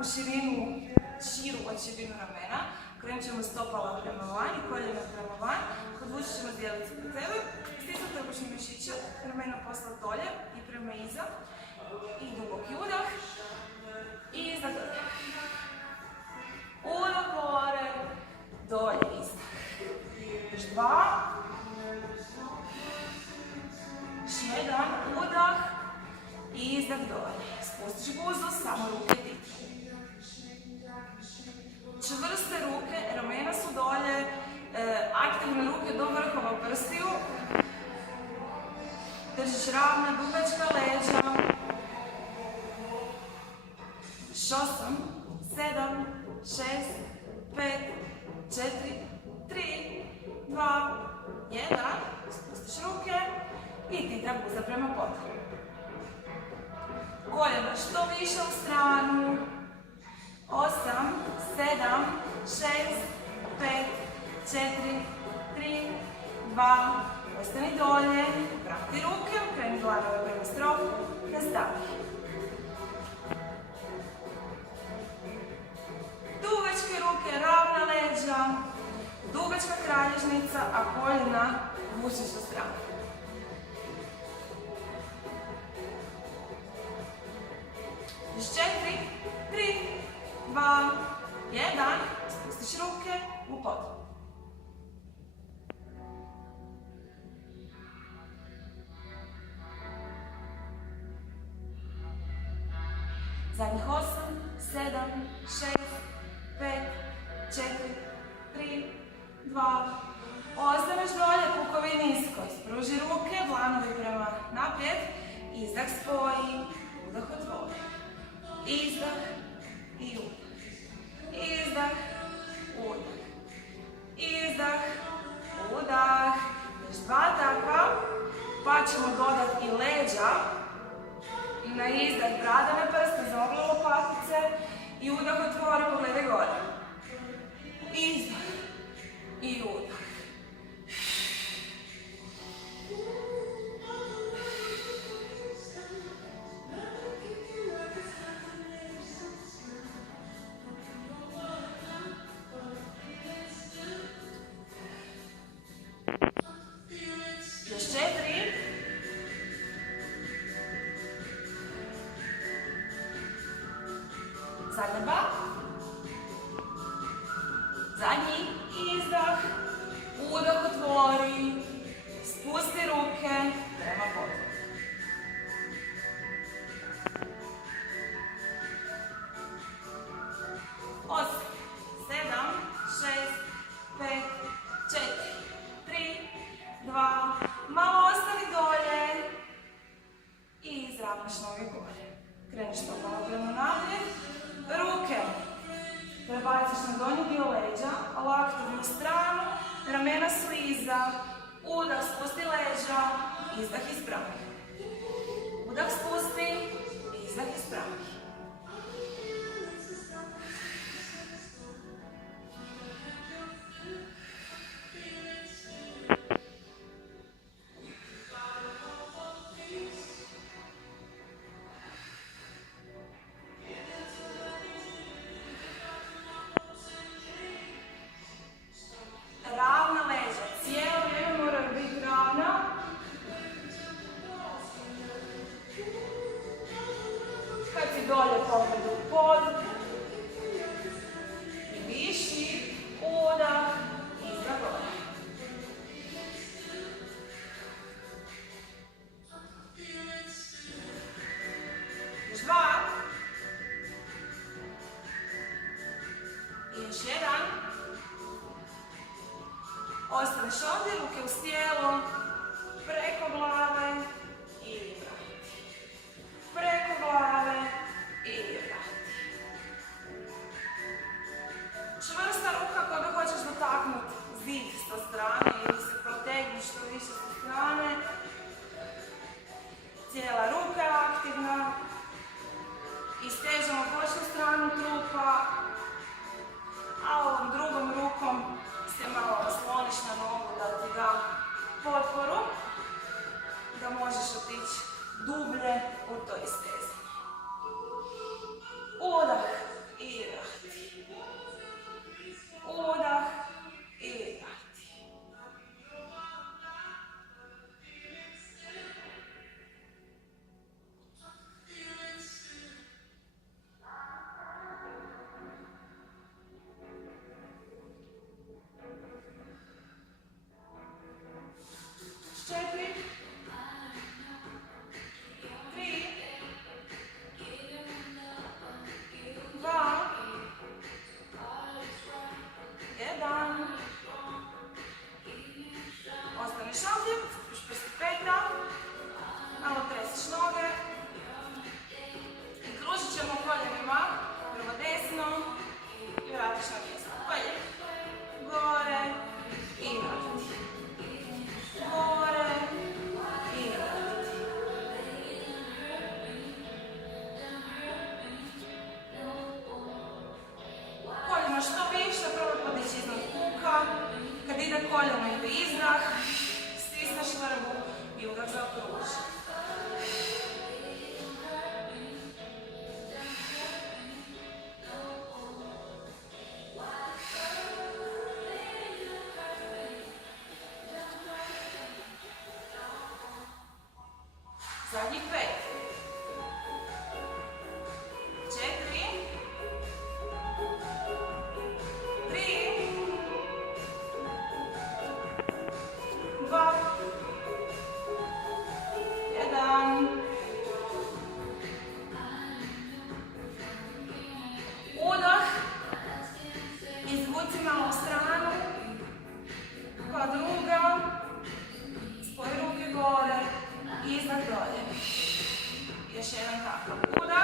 u širinu, širu od širinu ramena. Krenut ćemo stopala prema van i koljena prema van. Podvući ćemo zdjelicu po tebe. Stisnuti trbušni mišiće, ramena poslati dolje i prema iza. I duboki udah. I izdah dolje. Udah gore, dolje, izdah. Još 2. Još 1, udah. I izdah dolje. Spustiš guzu, samo ruke digne. Čvrste ruke, ramena su dolje, aktivne ruke do vrhova prstiju. Držiš ravna, dugačka leđa. 8, 7, 6, 5, 4, 3, 2, 1. Spustiš ruke i titra guza prema podu. Koljena što više u stranu. 8, 7, 6, 5, 4, 3, 2. Ostani dolje. Vrati ruke, okreni glavove prema stropu. Nastavi. Dugačke ruke, ravna leđa. Dugačka kralježnica, a koljena vučiš u stranu. Još 4, 3, 2, 1. Spustiš ruke u pod. Zadnjih 8, 7, 6, 5, 4, 3, 2. Ostaneš dolje, pukovi nisko. Ispruži ruke, dlanovi prema naprijed. Izdah spoji, udah otvori. Izdah i udah. Izdah, udah. Izdah, udah. Još 2 takva. Pa ćemo dodati i leđa. Na izdah bradane prste, zoglo lopatice. I udah otvori, pogledaj gore. Izdah i udah. Još 4. Zadnja 2. Zadnji izdah. Udah otvori. Spusti ruke prema podu. Osam, 7, 6, 5, 4, 3, 2. Malo ostavi dolje. I izravnaš noge gore. Kreniš stopala prema naprijed. Ruke prebaciš na donji dio leđa, laktovi u stranu, ramena su iza, udah, spusti leđa, izdah ispravi. Udah, spusti, izdah ispravi. Ravna leđa, cijelo vrijeme moraju biti ravna. Kad si dolje pogled u pod. I viši, udah, izdah gore. Još 2. I još 1. Ostaneš ovdje, ruke uz tijelo, preko glave i vrati. Preko glave i vrati. Čvrsta ruka kada hoćeš dotaknuti zid sa strane ili se protegni što više sa strane. Cijela ruka je aktivna. Istežemo kočnu stranu trupa, a ovom drugom rukom se malo nasloniš na nogu da ti da potporu, da možeš otići dublje u toj stezi. Udah, duže. Zadnjih 5. 4. 3. 2. 1. Udah. Izvuci malo u stranu. Pa druga. Spoj ruke gore. Iznad dolje. Još jedan takav. Udah.